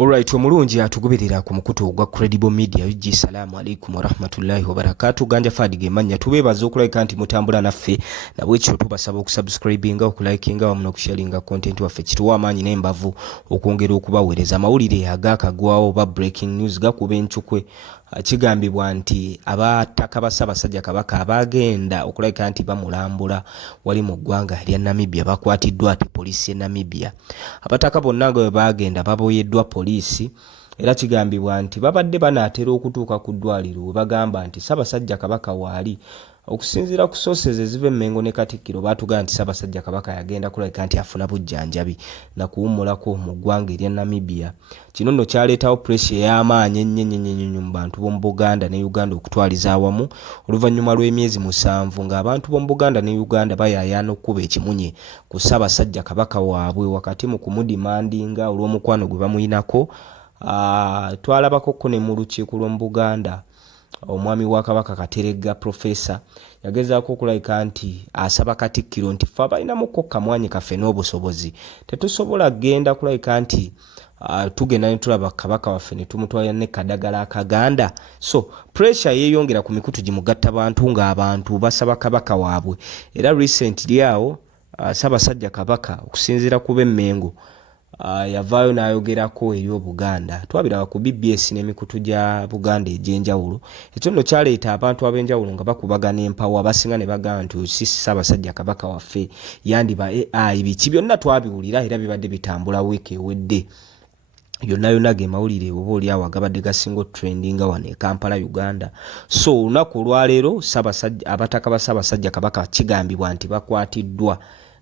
Alright, omulungi atugoberera ku mukutu ogwa Credible Media. Yuji salamu alaikum wa rahmatullahi wa barakatuh. Ganja Fadige manya tubebaza okulika nti mutambula naffe nabwe ekyo tubasaba okusubscribinga okulakinga wamu n'okusharinga content waffe kituwa amaanyi n'embavu okwongera okubaweereza amawulire agakagwawo oba breaking news gakuba enchukwe. Kigambibwa nti abataka ba Ssaabasajja Kabaka abagenda okulabika nti bamulambula wali mu ggwanga lya Namibia bakwatiddwa ate poliisi ya Namibia. Abataka bonna nga bagenda baboyeddwa poliisi era kigambibwa nti babadde banaatera okutuuka ku ddwaliro we bagamba nti Ssaabasajja Kabaka waali. Okusinziira ku sources eziva Mengo ne Katikkiro batugamba nti Ssaabasajja Kabaka yagenda kulabika nti afuna bujjanjabi na kuwummulako mu ggwanga erya Namibia. Kino nno kyaleetawo pressure y'amaanyi ennyo mu bantu b'omu Buganda ne Uganda okutwaliza awamu oluvannyuma lw'emyezi 7 ng'abantu b'omu Buganda ne Uganda bayaayaana okkuba ekimunye ku Ssaabasajja Kabaka waabwe wakati mu kumudimandinga olw'omukwano gwe bamuyinako. Twalabako ne mu lukiiko lw'omu Buganda omwami wa Kabaka Kateregga Professor yagezaako okulabika nti asaba Katikkiro nti ffe abalinamuko kamwanyi kaffe n'obusobozi tetusobola kgenda kulabika nti tugenda ne tulaba Kabaka waffe ne tumutwala ne kadagala akaganda. So pressure yeeyongera ku mikutu gimugatta bantu ng'abantu basaba Kabaka waabwe era recently awo Ssaabasajja Kabaka okusinziira ku b'Emmengo yavaayo n'ayogerako eri Obuganda. Twabiraba ku BBS n'emikutu gya Buganda egy'enjawulo. Ekyo nno kyaleeta abantu ab'enjawulo nga bakubagana empawa abasinga ne bagamba nti si Ssaabasajja Kabaka waffe yandiba AI. Biki byonna twabiwulira era bibadde bitambula wiiki ewedde. Yonna ge mawulire oba oliawo agabadde gasinga trendinga wano e Kampala Uganda. So olunaku olwaleero abataka ba Ssaabasajja Kabaka kigambibwa nti bakwatiddwa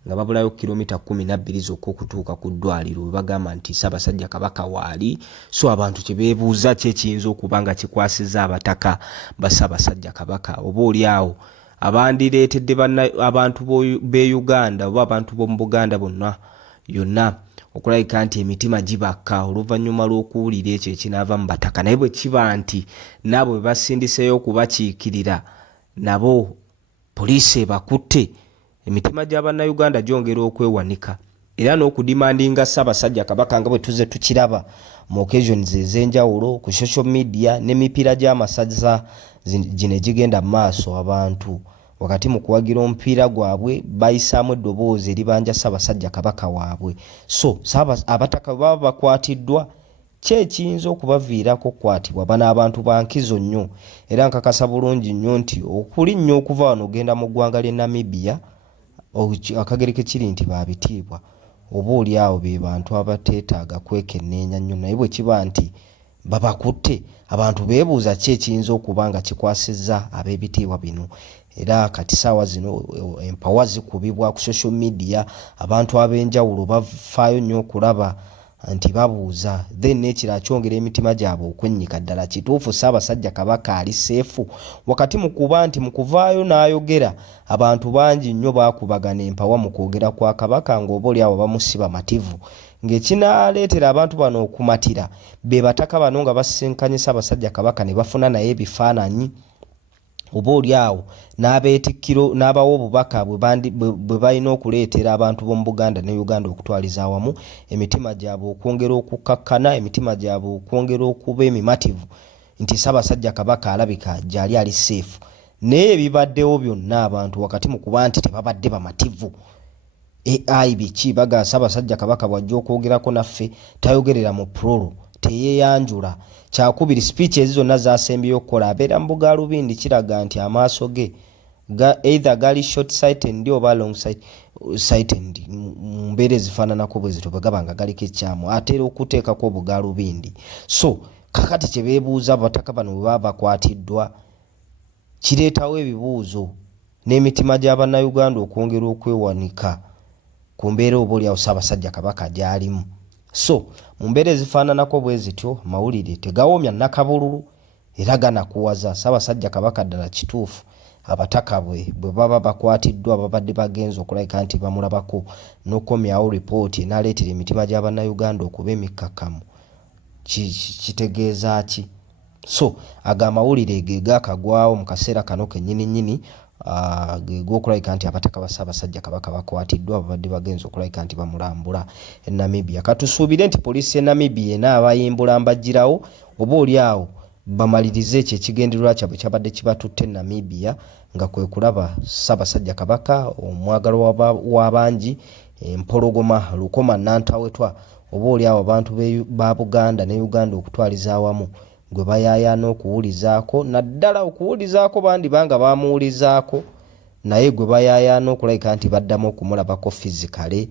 nga babulayo kilomita 12 zokka okutuuka ku ddwaliro we bagamba nti Ssaabasajja Kabaka waali. So abantu kye beebuuza kyekiyinza okuba nga kikwasizza abataka ba Ssaabasajja Kabaka oba oliawo abandireetedde abantu b'e Uganda oba abantu b'omu Buganda bonna yonna okulabika nti emitima gibakka oluvannyuma lw'okuwulira ekyo ekinaava mu bataka. Naye bwe kiba nti nabo bwe basindiseyo okubakiikirira nabo poliisi ebakutte emitima gy'Abannayuganda gyongera okwewanika era n'okudimandinga Ssaabasajja Kabaka nga bwe tuze tukiraba mu occasions ez'enjawulo ku social media n'emipiira gy'amasaza gino egigenda mu maaso. Abantu wakati mu kuwagira omupiira gwabwe bayisaamu eddoboozi eribanja Ssaabasajja Kabaka waabwe. So abataka baba bakwatiddwa kyekiyinza okubaviirako okukwatibwa bano abantu bankizo nnyo era nkakasa bulungi nnyo nti okuli nnyo okuva wano ogenda mu ggwanga ly'e Namibia akagereke kiri nti babitiibwa oba oliawo be bantu abateetaaga kwekenneenya nnyo. Naye bwe kiba nti babakutte abantu beebuuza ki ekiyinza okuba nga kikwasizza ab'ebitiibwa bino. Era kati ssaawa zino empawa zikubibwa ku social media abantu ab'enjawulo bafaayo nnyo okulaba nti babuuza then ekira kyongera emitima gyabwe okwennyika ddala kituufu Ssaabasajja Kabaka ali seefu wakati mu kuba nti mu kuvaayo n'ayogera abantu bangi nnyo baakubagana empawa mu kwogera kwa Kabaka ng'oba oliawo bamusiba mativu ng'ekinaaleetera abantu bano okumatira be bataka bano nga basinkanye Ssaabasajja Kabaka ne bafuna naye ebifaananyi oba oliawo n'abeetikkiro n'abawa obubaka bwe balina okuleetera abantu b'omu Buganda ne Uganda okutwaliza awamu emitima gyabwe okwongera okukkakkana emitima gyabwe okwongera okuba emimativu nti Ssaabasajja Kabaka alabika gyali ali seefu. Naye ebibaddewo byonna abantu wakati mu kuba nti tebabadde bamativu AI biki baga Ssaabasajja Kabaka bw'ajja okwogerako naffe tayogerera mu prolo teyeeyanjula kyakubiri speech ezo zonna zasembyeyo okukola abeera mu Bugaalubindi kiraga nti amaaso ge either gali short sighted oba long sighted mbeera ezifaananako bwe zito bwe gaba nga galiko ekyamu atera okuteekako Obugaalubindi. So kakati kye beebuuza abataka bano bwe baba bakwatiddwa kireetawo ebibuuzo n'emitima gy'Abannayuganda okwongera okwewanika ku mbeera oba oliawo Ssaabasajja Kabaka gy'alimu. So mu mbeera ezifaananako bwe zityo mawulire tegawoomya nakabululu era ganakuwaza Ssaabasajja Kabaka ddala kituufu abataka bwe baba bakwatiddwa babadde bagenza okulabika nti bamulabako n'okomyawo ripooti enaaleetera emitima gy'Abannayuganda okuba emikkakkamu kitegeeza ki? So aga mawulire ge gaakagwawo mu kaseera kano kennyini gwokulabika nti abataka ba Ssaabasajja Kabaka bakwatiddwa ababadde bagenza okulabika nti bamulambula e Namibia. Katusuubire nti poliisi e Namibia enaabayimbula mbagirawo oba oli awo bamalirize ekyo ekigendererwa kyabwe kyabadde kibatutte e Namibia nga kwe kulaba Ssaabasajja Kabaka omwagalwa w'abangi empologoma lukoma nantawetwa oba oli awo abantu ba Buganda ne Uganda okutwaliza awamu gwe bayayaana okuwulizaako naddala okuwulizaako bandi banga bamuwulizaako naye gwe bayayaana okulabika nti baddamu okumulabako fizikale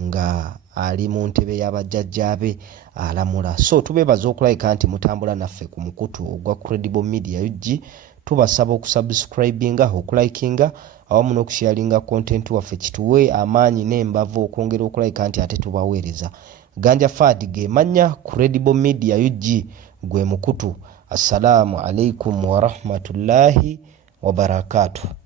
nga ali mu ntebe y'abajjajjaabe alamula. So tubeebaza okulabika nti mutambula naffe ku mukutu ogwa Credible Media UG. Tubasaba okusubscribinga okulikinga awamu n'okusharinga content waffe kituwe amaanyi n'embavu okwongera okulabika nti ate tubaweereza. Ganja Fadi ge manya Credible Media UG gwe mukutu. Assalamu alaikum wa rahmatullahi wa barakatuh.